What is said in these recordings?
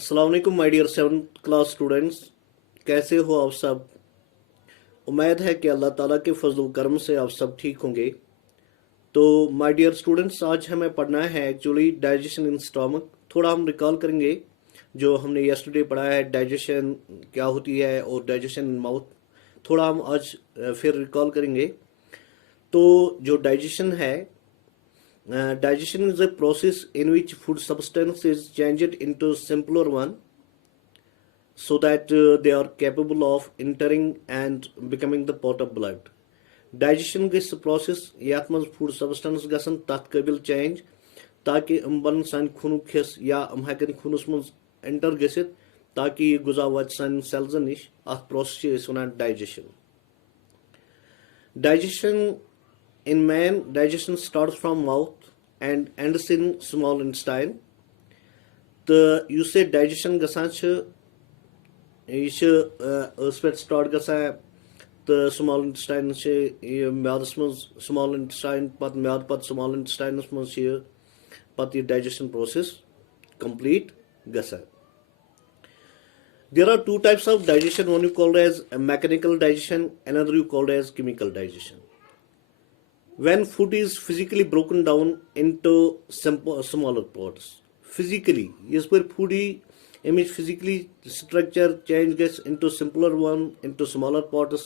अस्सलाम वालेकुम my dear 7th class students. कैसे हो आप सब? उम्मीद है कि अल्लाह ताला के फजल करम से आप सब ठीक होंगे। तो माय डियर स्टूडेंट्स, आज हमें पढ़ना है एक्चुअली डाइजेशन इन स्टमक। थोड़ा हम रिकॉल करेंगे जो हमने यस्टरडे पढ़ा है, डाइजेशन क्या होती है और डाइजेशन इन माउथ। थोड़ा हम आज फिर रिकॉल करेंगे। तो जो डाइजेशन है, digestion is a process in which food substance is changed into simpler one so that they are capable of entering and becoming the pot of blood. Digestion gets process यात मंज food substance गसन तथ काबिल change ताकि बन सान खूनुक हिस या हेकन खूनस मंज enter गसित ताकि गुजा वात सान सेल्सन निश अथ process वनान digestion. Digestion in man, digestion starts from mouth and ends in small intestine. The you say digestion गसान पे स्टार्ट गसान तो स्मॉल इंटेस्टाइन म्यादस मज स्मॉल इंटेस्टाइन पत म्याद पत स्मॉल इंटेस्टाइनस मज पत ये डाइजेशन प्रोसेस कंप्लीट गसान. There are two types of digestion, one you called as mechanical digestion, another you called as chemical digestion. When food is physically broken down into smaller parts, physically yes per food image physically structure change gets into simpler one into smaller parts,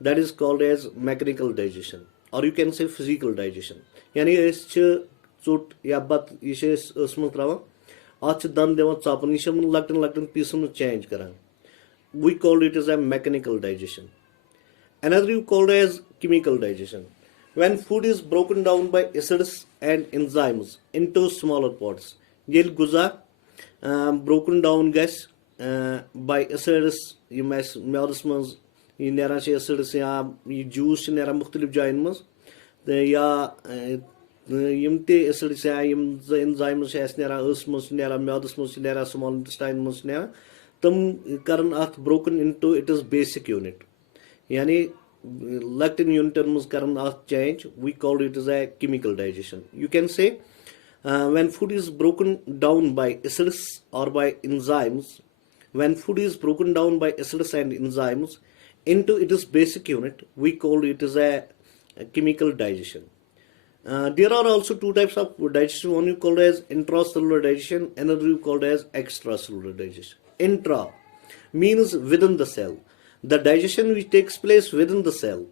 that is called as mechanical digestion, or you can say physical digestion. Yani is chut ya bat is small trauma आज दन देवन चापन यह लकटन लकटन पीसन change करान. We call it as a mechanical digestion. Another you called as chemical digestion. When food is broken down by acids and enzymes into smaller parts. Yel guza broken down gas by acids yim mouths mans ये नेरान से acids या ये juice नेरान मुख्तलिफ जाइन मस या यम ते acids या यम enzymes से नेरान ऊस मस नेरान mouths मस नेरान small intestine मस नेरान तम करन आथ broken into its basic unit. यानी lectin unit must current change, we call it as a chemical digestion. You can say when food is broken down by acids or by enzymes, when food is broken down by acids and enzymes into its basic unit, we call it as a chemical digestion. There are also two types of digestion, one you called as intracellular digestion, another you called as extracellular digestion. Intra means within the cell. The digestion which takes place within the cell,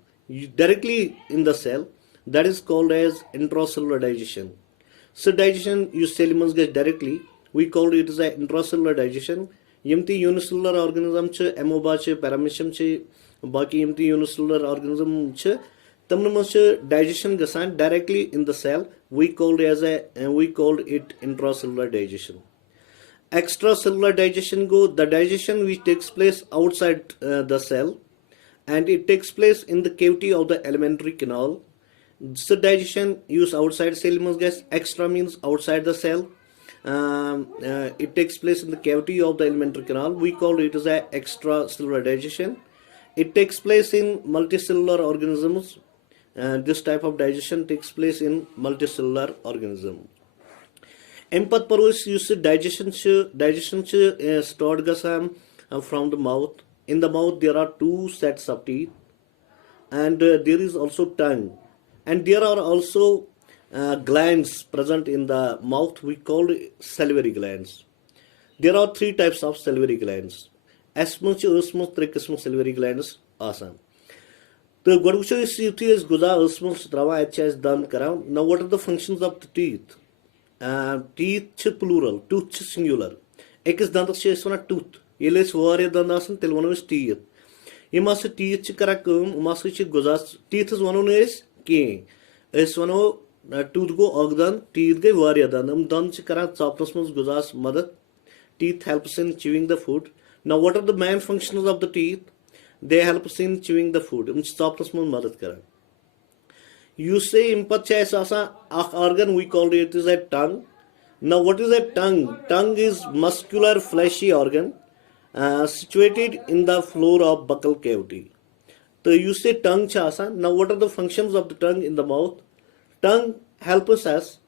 directly in the cell, that is called as intracellular digestion. So digestion you cell must get directly, we call it as a intracellular digestion. Yimti unicellular organism ch, amoeba ch, paramecium ch, baki yimti unicellular organism ch, tamna must digestion gasan directly in the cell. We called it intracellular digestion. Extracellular digestion the digestion which takes place outside the cell, and it takes place in the cavity of the alimentary canal. So digestion use outside cell must get, extra means outside the cell. It takes place in the cavity of the alimentary canal. We call it as a extracellular digestion. It takes place in multicellular organisms. This type of digestion takes place in multicellular organisms. Empath purpose use digestion stored gasan from the mouth. In the mouth there are two sets of teeth, and there is also tongue, and there are also glands present in the mouth. We call salivary glands. There are three types of salivary glands. Asmus three salivary glands asan. The Gurusha is guza asmus trava hs done karam. Now what are the functions of the teeth? Teeth plural, tooth singular. Ekis dantas is one tooth. Yelis warrior dandasan till one is teeth. You must teeth karakum, must gozas. Teeth is one is king. Is one tooth go ogdan, teeth gay warrior dan dan chikarat sopnosmus gozas mother. Teeth helps in chewing the food. Now what are the main functions of the teeth? They help in chewing the food. Sopnosmus mother karan. You say impachasa organ, we call it is a tongue. Now what is a tongue? Tongue is muscular fleshy organ situated in the floor of buccal cavity. So you say tongue chasa. Now what are the functions of the tongue in the mouth? Tongue helps us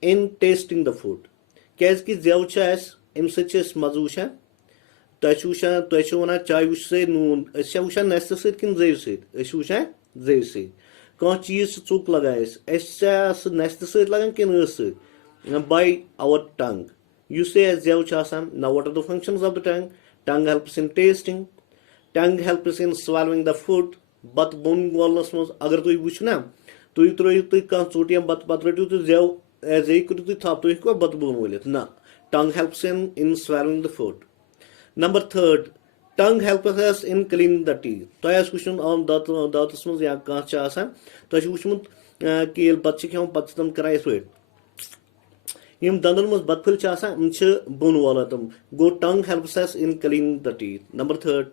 in tasting the food. کیازِ کہِ زٮ۪و چھِ اَسہِ اَمہِ سۭتۍ چھِ أسۍ مَزٕ وٕچھان تۄہہِ چھُو وَنان چایہِ وٕچھ سۭتۍ نوٗن أسۍ چھا وٕچھان نستہِ سۭتۍ کِنہٕ زیٚوِ سۭتۍ أسۍ چھِ وٕچھان زیٚوِ سۭتۍ کانٛہہ چیٖز چھُ ژوٚک لگان اَسہِ چھا سُہ نستہِ سۭتۍ لگان کِنہٕ ٲسہٕ سۭتۍ باے اَور ٹنٛگ یُس یہِ اَسہِ زٮ۪و چھُ آسان now what are the functions of the tongue tongue helps in tasting tongue helps in swallowing the food بَتہٕ بۄن والنَس منٛز اگر تُہۍ وٕچھو نا تُہۍ ترٲیِو تُہۍ کانٛہہ ژوٚٹ یا بَتہٕ پَتہٕ رٔٹِو تُہۍ زٮ۪و زیٚیہِ کٔرِو تُہۍ تھپھ تُہۍ ہیٚکوا بَتہٕ بۄن وٲلِتھ نہ tongue helps in swallowing the food number تھٲڈ tongue helps us in cleaning the teeth تۄہہِ آسہِ وٕچھُن عام داتَس منٛز یا کانٛہہ چھُ آسان تۄہہِ چھُ وٕچھمُت کہِ ییٚلہِ بَتہٕ چھِ کھٮ۪وان پَتہٕ چھِ تِم کران یِتھ پٲٹھۍ یِم دَنٛدن منٛز بَتہٕ پھٔلۍ چھِ آسان یِم چھِ بۄن والان تِم گوٚو tongue helps us in cleaning the teeth number تھٲڈ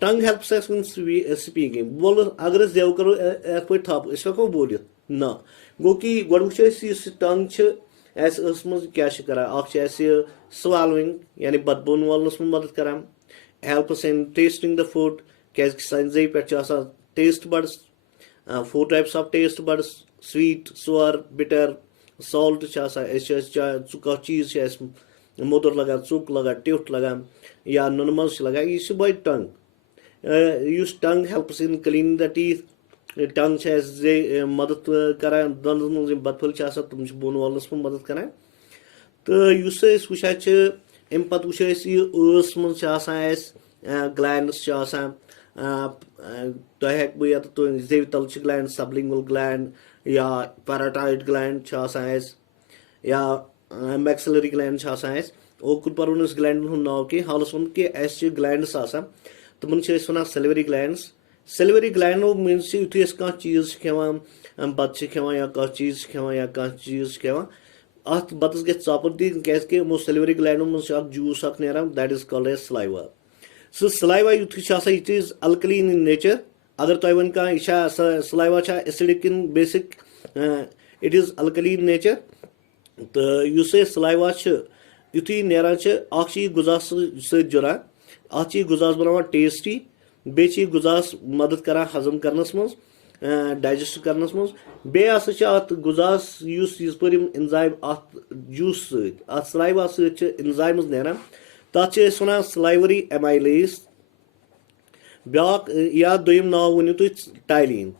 tongue helps us in speaking بولُن اگر أسۍ زٮ۪و کرو یِتھ پٲٹھۍ تھپھ أسۍ ہٮ۪کو بوٗلِتھ نہ گوٚو کہِ گۄڈٕ وٕچھو أسۍ یُس یہِ ٹنٛگ چھِ اَسہِ ٲسس منٛز کیاہ چھِ کران اکھ چھِ اَسہِ سوالوِنگ یعنی بَتہٕ بۄن والنَس منٛز مدد کران helps in tasting the food کیازِ کہِ سانہِ زیٚیہِ پٮ۪ٹھ چھِ آسان taste buds 4 types of taste buds sweet sour bitter salt چھِ آسان أسۍ چھِ کانٛہہ چیٖز چھِ اَسہِ موٚدُر لگان ژوٚک لگان ٹیوٚٹھ لگان یا نُنہٕ منٛز چھِ لگان یہِ چھِ باے ٹنٛگ یُس ٹنٛگ helps in cleaning the teeth ٹنٛگ چھِ اَسہِ زیٚیہِ مدد کران دَنٛدن منٛز یِم بَتہٕ پھٔلۍ چھِ آسان تِم چھِ بۄن والنَس منٛز مدد کران تہٕ یُس أسۍ وٕچھان چھِ اَمہِ پَتہٕ وٕچھو أسۍ یہِ ٲس منٛز چھِ آسان اَسہِ گلینڈٕس چھِ آسان تۄہہِ ہٮ۪کہٕ بہٕ یَتھ زیٚوِ تَل چھِ گلینڈ سبلِنگول گلینڈ یا پیراٹایِڈ گلینڈ چھِ آسان اَسہِ یا میکسِلری گلینڈ چھِ آسان اَسہِ اوکُن پَرو نہٕ أسۍ گلینڈن ہُنٛد ناو کینٛہہ حالَس ووٚن کہِ اَسہِ چھِ گلینڈٕس آسان تِمن چھِ أسۍ وَنان سیلوری گلینڈٕس سیلوری گلینڈو میٖنٕز چھِ یِتھُے أسۍ کانٛہہ چیٖز چھِ کھٮ۪وان بَتہٕ چھِ کھٮ۪وان یا کانٛہہ چیٖز چھِ کھٮ۪وان یا کانٛہہ چیٖز چھِ کھٮ۪وان اَتھ بَتَس گژھِ ژاپُر دِنۍ کیازِ کہِ یِمو سیلوری گلینڈو منٛز چھُ اکھ جوٗس اکھ نیران دیٹ اِز کالڈ ایز سلایوا سُہ سلایوا یِتھُے چھُ آسان یِٹ اِز الکلیٖن اِن نیچر اگر تۄہہِ وۄنۍ کانٛہہ یہِ چھا سلایوا چھا ایسِڈِک کِنہٕ بیسِک اِٹ اِز الکلیٖن نیچر تہٕ یُس یہِ سلایوا چھُ یِتھُے نیران چھِ اکھ چھِ یہِ غذا سۭتۍ جُڑان اَتھ چھِ یہِ غذاہَس بَناوان ٹیسٹی بیٚیہِ چھِ یہِ غذاہَس مدد کران ہضم کرنَس منٛز ڈایجسٹ کرنَس منٛز بیٚیہِ ہسا چھِ اَتھ غذاہَس یُس یِژ پٲرۍ یِم اِنزایم اَتھ جوٗس سۭتۍ اَتھ سلایوا سۭتۍ چھِ اِنزایمٕز نیران تَتھ چھِ أسۍ وَنان سلایوری ایمایلیز بیاکھ یا دوٚیُم ناو ؤنِو تُہۍ ٹایلیٖن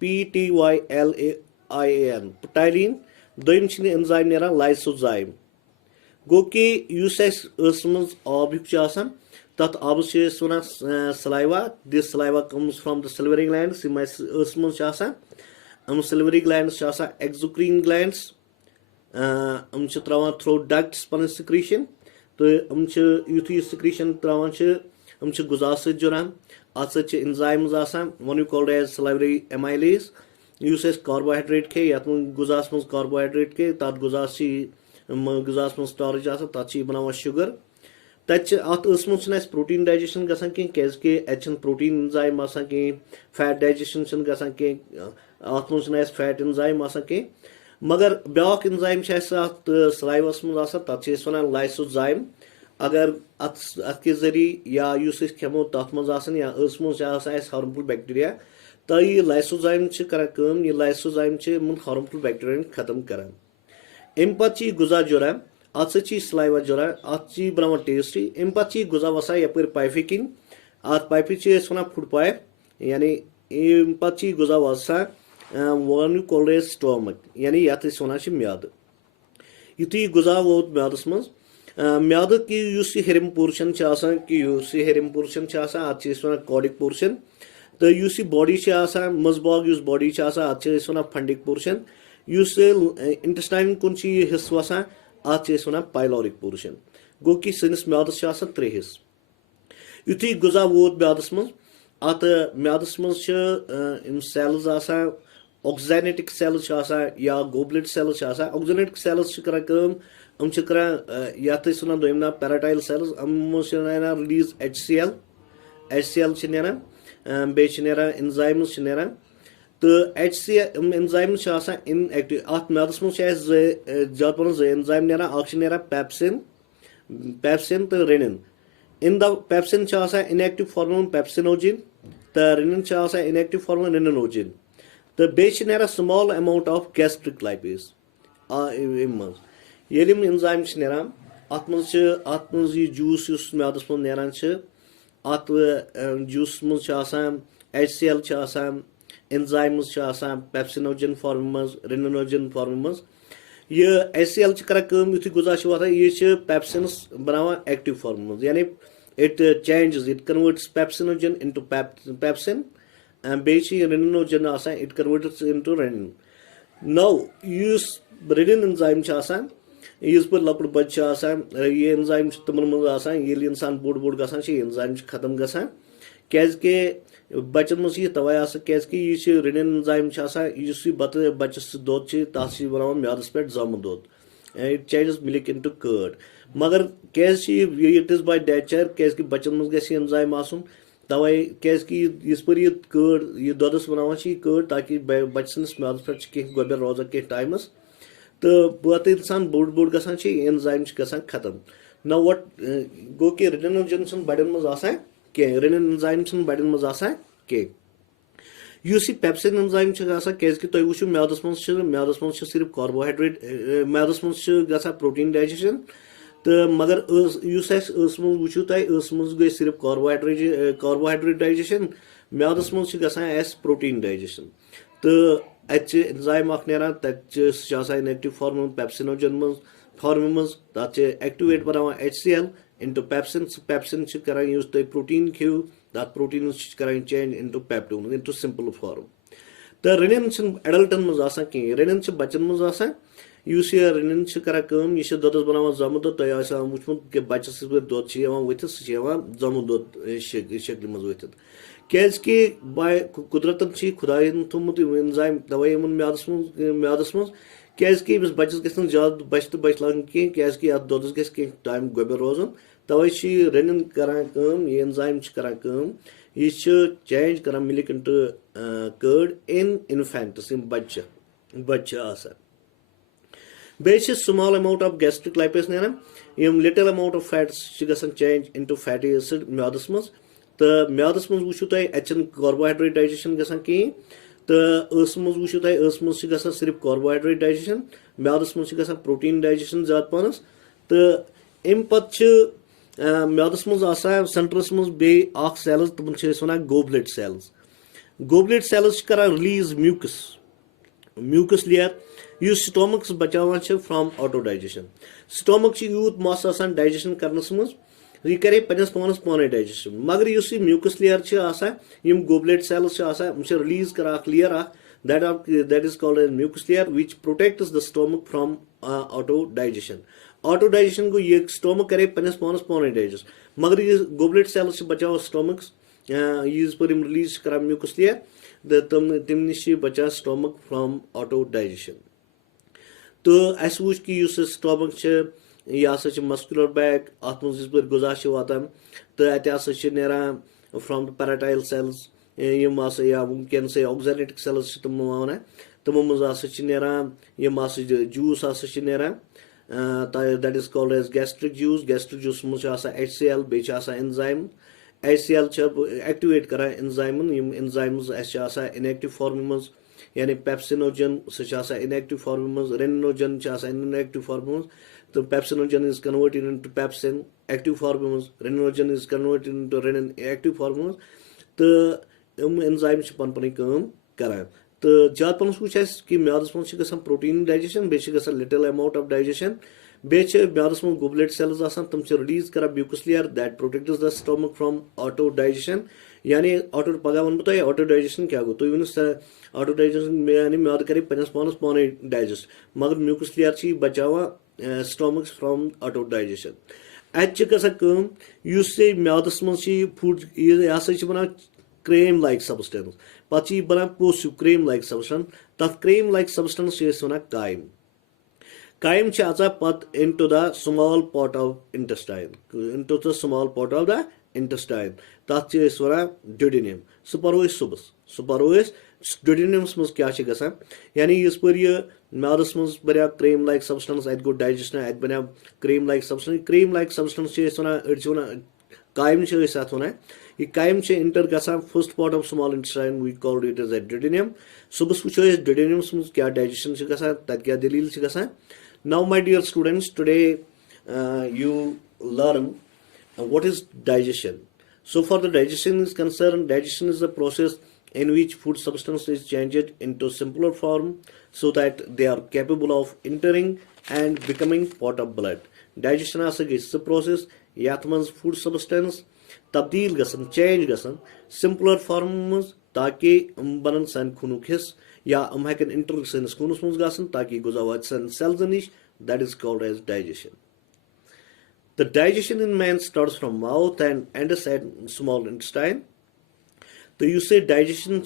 PTYLAIN ٹایلیٖن دوٚیُم چھِ اِنزایم نیران لایسوزایم گوٚو کہِ یُس اَسہِ ٲسس منٛز آب ہیٚو چھُ آسان تَتھ آبس چھِ أسۍ وَنان سلایوا دِس سلایوا کمز فرام د سلوری گلینڈٕس یِم اَسہِ ٲسس منٛز چھِ آسان یِم سلوری گلینڈٕس چھِ آسان ایٚگزوکریٖن گلینڈٕس یِم چھِ تراوان تھروٗ ڈکٹٕس پَنٕنۍ سِکریٖشن تہٕ یِم چھِ یِتھُے یہِ سِکریٖشن تراوان چھِ یِم چھِ غذا سۭتۍ جُڑان اَتھ سۭتۍ چھِ اِنزایمٕز آسان وَن یوٗ کالڈ ایز سلایوری ایمایلیز یُس اَسہِ کاربوہایڈریٹ کھیٚیہِ یَتھ منٛز غذاہَس منٛز کاربوہایڈریٹ کھیٚیہِ تَتھ غذاہَس چھِ غذاہَس منٛز سٹارٕچ آسان تَتھ چھِ یہِ بَناوان شُگر تَتہِ چھِ اَتھ ٲسس منٛز چھُنہٕ اَسہِ پروٹیٖن ڈایجیشن گژھان کیٚنٛہہ کیازِ کہِ اَتہِ چھِنہٕ پروٹیٖن اِنزایم آسان کِہینۍ فیٹ ڈایجیشن چھُنہٕ گژھان کیٚنٛہہ اَتھ منٛز چھُنہٕ اَسہِ فیٹ اِنزایم آسان کیٚنٛہہ مَگر بیاکھ اِنزایم چھُ اَسہِ اَتھ سلایوَس منٛز آسان تَتھ چھِ أسۍ وَنان لایسوزایم اَگر اَتھ کہِ ذٔریعہٕ یا یُس أسۍ کھٮ۪مو تَتھ منٛز آسان یا ٲسس منٛز چھِ آسان اَسہِ ہارمفُل بیکٹیریا تہٕ یہِ لایسوزایم چھِ کران کٲم یہِ لایسوزایم چھِ یِمن ہارمفُل بیکٹیریاہن ختم کران اَمہِ پَتہٕ چھِ یہِ غذا جُڑان اَتھ سۭتۍ چھِ یہِ سلایوا جُڑان اَتھ چھِ یہِ بَناوان ٹیسٹی اَمہِ پَتہٕ چھِ یہِ غذا وَسان یَپٲرۍ پایپہِ کِنۍ اَتھ پایپہِ چھِ أسۍ وَنان فُڈ پایپ یعنی اَمہِ پَتہٕ چھِ یہِ غذا وَسان وَن یوٗ کالڈ ایز سٹامک یعنی یَتھ أسۍ وَنان چھِ میادٕ یِتھُے یہِ غذا ووت میادَس منٛز میادٕ کہِ یُس یہِ ہیٚرِم پورشن چھُ آسان کہِ یُس یہِ ہیٚرِم پورشن چھُ آسان اَتھ چھِ أسۍ وَنان کاڈِک پورشن تہٕ یُس یہِ باڈی چھِ آسان منٛزٕ باگ یُس باڈی چھِ آسان اَتھ چھِ أسۍ وَنان فنڈِک پورشن یُس اِنٹسٹاین کُن چھُ یہِ حِصہٕ وَسان اَتھ چھِ أسۍ وَنان پایلورِک پورشن گوٚو کہِ سٲنِس میادَس چھِ آسان 3 حِصہٕ یِتھُے غذا ووت میادَس منٛز اَتھ میادَس منٛز چھِ یِم سیلٕز آسان اوکزینیٹِک سیلٕز چھِ آسان یا گوبلِٹ سیلٕز چھِ آسان اوکزینیٹِک سیلٕز چھِ کران کٲم یِم چھِ کران یَتھ أسۍ وَنان دوٚیِم ناو پیراٹایل سیلٕز یِمو منٛز چھِ نیران رِلیٖز HCl چھِ نیران بیٚیہِ چھِ نیران اِنزایمٕز چھِ نیران تہٕ یِم اِنزایمٕز چھِ آسان اِن ایکٹِو اَتھ میادَس منٛز چھِ اَسہِ زیادٕ پَہن 2 اِنزایم نیران اکھ چھِ نیران پیپسِن تہٕ رِنِن اِن د پیپسِن چھِ آسان اِن ایکٹِو فارمن پیپسِنوجِن تہٕ رِنِن چھِ آسان اِن ایکٹِو فارمن رِنِنوجِن تہٕ بیٚیہِ چھِ نیران small amount of gastric lipase Yeli enzyme neran atmaz juice yus meadas mon neran at juice muz HCl enzymes pepsinogen form reninogen form ये HCl करा कम युथी गुजा वाता ये pepsins बनावा active form यानी it changes, it converts pepsinogen into pepsin and बेची reninogen आसान it converts into renin. Now use renin enzyme आसान use पर लपड़ बच्चा आसान ये enzyme तमन मज आसान ये इंसान बोड़ गसान ये enzyme खत्म गसान कैस के बच्चन मज ये तवाय आसान कैस के ये renin enzyme आसान ये बत बच्चस दूध तस बनावान म्यादस पे जम दूध it changes milk into curd मगर कैस it is by nature कैस के बच्चन मज गसी enzyme आसन तवाय कैस की इस पर ये कर्ड ये दूधस बनावान ये कर्ड ताकि बच्चस म्यादस पे कह गोबर रोजा कह टाइमस तो पत इंसान बोड़ गसान एंजाइम गसान खत्म ना वट गो कि रेनिनोजन बड़न मज आसान कह रेनिन एंजाइम बड़न मज आसान कह युस पेप्सिन एंजाइम कैस कि तुम वो म्यादस मज सिर्फ कार्बोहाइड्रेट म्यादस मज गसान प्रोटीन डाइजेशन तो मगर मज वो तुम गई सिर्फ कार्बोहाइड्रेट डाइजेशन म्यादस मज गसान प्रोटीन डाइजेशन तो अत एंजाइम नारान तक इनएक्टिव फॉर्म पेप्सिनोजन फॉर्म मज तक एक्टिवेट बनावान HCl इंटू पेप्सिन करान यूज तुम प्रोटीन खेव तथ प्रोटीन करान change into peptone into simple form तो रेनिन एडल्टन मज कहें रेनिन बच्चन मज रेनिन करान यह दुधस बनावान जम दुध तुम वुचमुत कि बच्चस दुध वथित सह जम दुध शक्ल मज वथित कैस कि कुदरतन खुदायन थोमुत एंजाइम तवे म्यादस मज कैस कि बच्चस गन ज्यादा बच तो बच लगन कह कैस कि दुधस गह टाइम गोबर रोजन तवे रेनिन करान ये एंजाइम करान यह चेंज करान milk into curd in infants बच्चे आसान बे small amount of gastric lipase नारान यम लिटिल अमाउंट ऑफ फैट्स गसान चेंज इनटू फैटी एसिड म्यादस मज तो म्यादस मज वो तुम अचन कार्बोहाइड्रेट डाइजेशन गसान कहें तो मज वो तुम मज गसान सिर्फ कार्बोहाइड्रेट डाइजेशन म्यादस मज गसान प्रोटीन डाइजेशन ज्यादा पानस तो अम पत म्यादस मज सेंटरस मज बे सेल्स तमन वन गोबलेट सेल्स करान रिलीज म्यूकस लेयर यह स्टोमक्स बचावान फ्रॉम ऑटो डाइजेशन स्टोमक यूत मस डाइजेशन करनस मज यह करे पन्नस पानस पाने डाइजेशन मगर इस mucus layer goblet cells release कर layer that is called as mucus layer which protects the stomach from auto digestion को ये stomach करे पन्नस पाने डाइजेस्ट मगर ये गोबलेट सेल्स बचाव stomachs यह पर रिलीज कर म्यूकस लेयर तम नश बचा stomach from auto digestion तो अस वो कि stomach यह मस्कुलर बैग अत मज गुजा वातान तो अत नारान फ्रॉम द पैराटाइल सेल्स यम या वनकन ऑक्सैलेटिक सेल्स तम वन तमो मज नारान यम जूस नारान that is called as gastric juice मज HCl बे एंजाइम HCl एक्टिवेट कर एंजाइमन एंजाइम्स इनएक्टिव फॉर्म मज यानी पेप्सिनोजन सह इनएक्टिव फॉर्म मज रेनिनोजन इनएक्टिव फॉर्म मज तो pepsinogen is converted into pepsin active form reninogen is converted into renin active form तो एंजाइम पन पन करान तो ज्यादा पन वो कि म्यादस मज गसान प्रोटीन डाइजेशन बे गसान लिटिल अमाउंट ऑफ डाइजेशन बे म्यादस मज गोबलेट सेल्स तम रिलीज कर mucus layer that protects the stomach from auto digestion यानी ऑटो पगह वन तुम ऑटो डाइजेशन क्या गो तुम वन ऑटो डाइजेशन यानी म्याद करे पन्नस पानस पाने डाइजेस्ट मगर म्यूकस लेयर बचावान स्टोमक्स फ्रॉम ऑटो डाइजेशन अस म्यादस मज फूड यह बना क्रेम लाइक सबस्टेंस पे बना पोस्यू क्रेम लाइक सबस्टेंस तथ क्रेम लाइक सबस्टेंस वन कायम अचा पत into the small part of intestine तथ वन ड्यूडेनियम सह पो सुबह ड्यूडेनियमस मज क्या गसान यानी इस पर यह म्यादस मज बना क्रेम लाइक सबस्टेंस अत गो डाइजेशन अत बना क्रेम लाइक सबस्टेंस वन अड़ वन कायम वन ये कायम से इंटर गसान first part of small intestine we called it as a duodenum सुबह वुचो डिडेनियम क्या डाइजेशन से गसान तत क्या दलील से गसान now my dear students today you learn what is digestion. So for the digestion is concerned, digestion is the process in which food substance is changed into simpler form so that they are capable of entering and becoming part of blood. Digestion as a process yath manz food substance तब्दील गसन change गसन simpler form मज ताकि बनन सन खूनुक हिस या हेकन inter sons खूनस मज गसन ताकि गुजा वात सन सेल्स निश that is called as digestion. The digestion in man starts from mouth and ends at small intestine. So you say digestion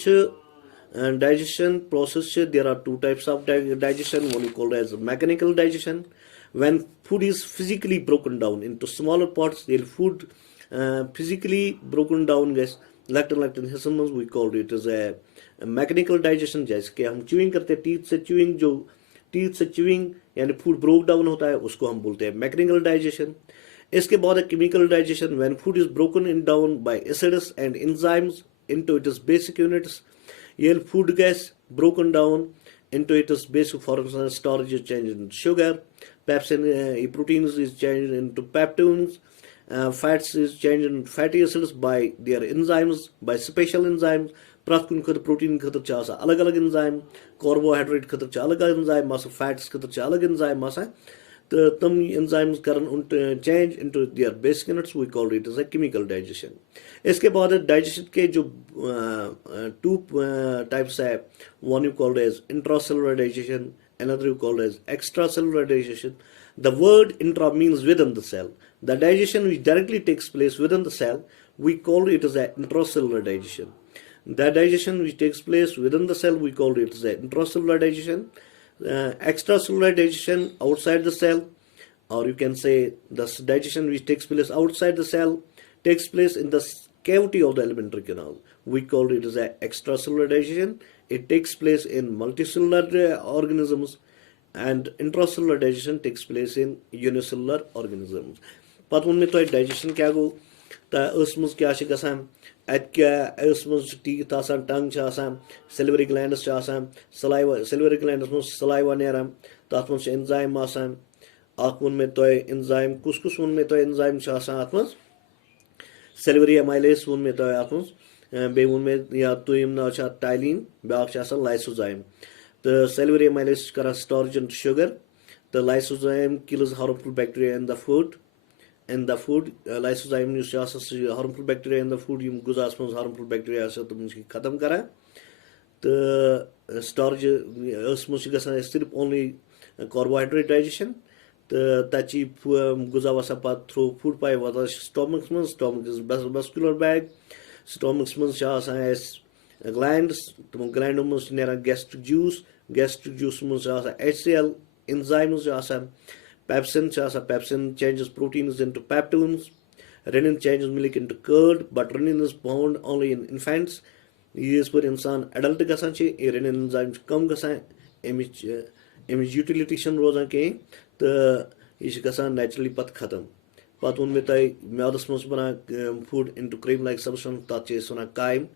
and digestion process there are two types of digestion. One is called as mechanical digestion. When food is physically broken down into smaller parts, the food physically broken down guys lectin hisses we called it as a mechanical digestion. जैसे कि हम chewing करते हैं teeth से chewing यानी food broke down होता है उसको हम बोलते हैं मैकेनिकल डाइजेशन. इसके बाद है chemical digestion when food is broken in down by acids and enzymes into its basic units. ये food gets broken down into its basic forms and storage is changed into sugar, pepsin, proteins is changed into peptones, fats is changed into fatty acids by their enzymes, by special enzymes. प्रत कुन खतर protein खतर च आसा अलग अलग enzyme, carbohydrate खतर च अलग एंजाइम आसा, फैट्स खतर च अलग एंजाइम आसा. तो तम एंजाइम्स करन उन change into their basic units we called it as a chemical digestion. इसके बाद डाइजेशन के जो टू टाइप्स है, one you called as intracellular digestion, another you called as extracellular digestion. The word intra means within the cell. The digestion which directly takes place within the cell, we call it as an intracellular digestion. The digestion which takes place within the cell, we call it as an intracellular digestion. Extracellular digestion outside the cell, or you can say the digestion which takes place outside the cell takes place in the cavity of the alimentary canal. We call it as an extracellular digestion. It takes place in multicellular organisms, and intracellular digestion takes place in unicellular organisms. But when we talk digestion, क्या गो? ता उसमें क्या शे गसान? at उसमें teeth आसान, tongue आसान, salivary glands आसान, salivary glands में saliva नेराम, तात् में enzyme आसान, आत्मन में तो enzyme कुछ में तो enzyme आसान आत्मन, salivary amylase में तो आत्मन, बेवन में या तो इम ना अच्छा टाइलिन, बाकी आसान lysozyme. The salivary amylase करा storage into sugar. The lysozyme kills harmful bacteria in the food. Lysozyme use harmful bacteria in the food. You guzas में harmful bacteria से तो मुझे खत्म करा. The storage उसमें गसा सिर्फ only carbohydrate digestion. The ताची गुजा वसा पात through food पाए वाता stomach is vascular bag. Stomach में शायद glands, gland में नेरा gastric juice में शायद HCl enzymes शायद pepsin changes proteins into peptones. Renin changes milk into curd, but renin is found only in infants. Yes, पर इंसान adult गसान चे renin enzymes कम गसान एमिच utility शन रोज़ां के तो इस गसान naturally पत खत्म. पत उनमें ताई म्यादस में बना food into cream like substance ताचे सोना कायम.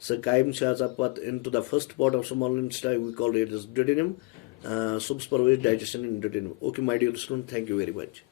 So कायम शायद पत into the first part of small intestine we call it as duodenum. Supervised digestion in duodenum. Okay, my dear student, thank you very much.